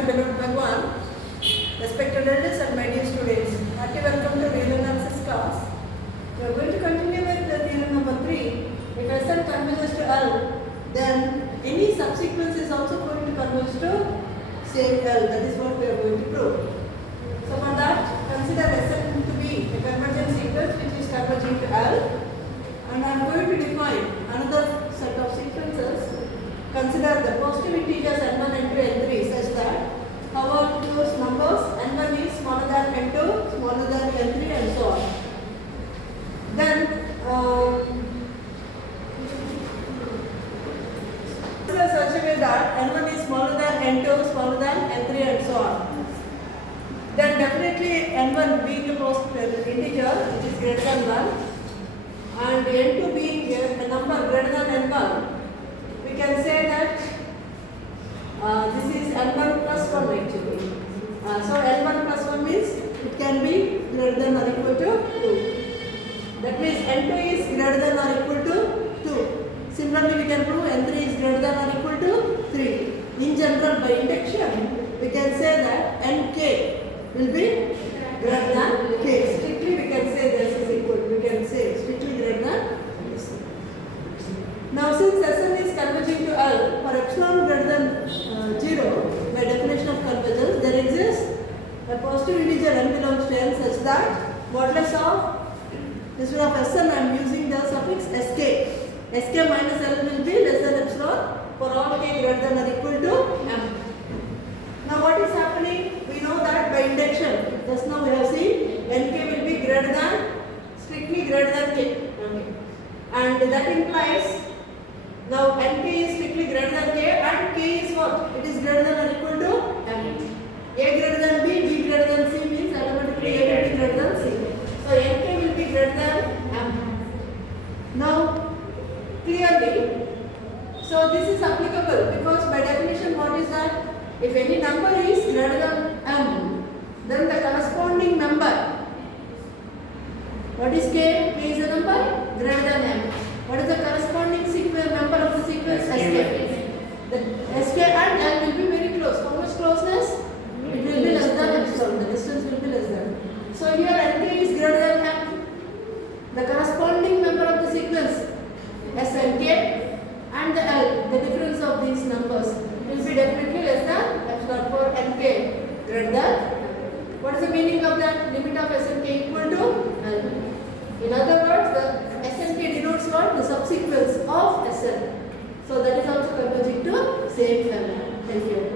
my beloved Bhagwan, respected elders and my dear students. Hearty welcome to real analysis class. We are going to continue with the theorem number 3. If SN converges to L, then any subsequence is also going to converge to same L. That is what we are going to prove. So for that, consider SN to be a convergent sequence which is converging to L. And I am going to define another set of sequences. Consider the positive integers n1, n2, n3 such that our those numbers n1 is smaller than n2, smaller than n3 and so on. Then consider such a way that n1 is smaller than n2, smaller than n3 and so on. Then definitely n1 being a positive integer which is greater than 1 and n2 being a number greater than n1. We can say that this is n1 plus 1 actually. So n1 plus 1 means it can be greater than or equal to 2. That means n2 is greater than or equal to 2. Similarly, we can prove n3 is greater than or equal to 3. In general, by induction, we can say that nk will be greater than k. Strictly, we can say this is equal. We can say strictly greater than this. Now, since Sn is converging to L, for epsilon greater than 0, by definition of convergence, there exists a positive integer n belongs to L such that modulus of, instead of Sn, I am using the suffix sk. Sk minus L will be less than epsilon for all k greater than or equal to m. Now, what is happening? We know that by induction, just now we have seen nk will be greater than, strictly greater than k. Okay. And that implies now nk is strictly greater than k and k is what? It is greater than or equal to m. A greater than b, b greater than c means automatically a will be greater than c. So nk will be greater than m. Now clearly, so this is applicable because by definition what is that? If any number is greater than m, then the corresponding member, what is k? K is a number greater than m. What is the corresponding sequence member of the sequence? Sk. The sk and l will be very close. How much closeness? It will be less than epsilon. The distance will be less than. So here nk is greater than m. The corresponding member of the sequence snk and the l, the difference of these numbers will be definitely less than epsilon for nk greater than. What is the meaning of that? Limit of snk equal to l. In other words, the snk denotes what? The subsequence of Sn. So that is also converging to same level. Thank you.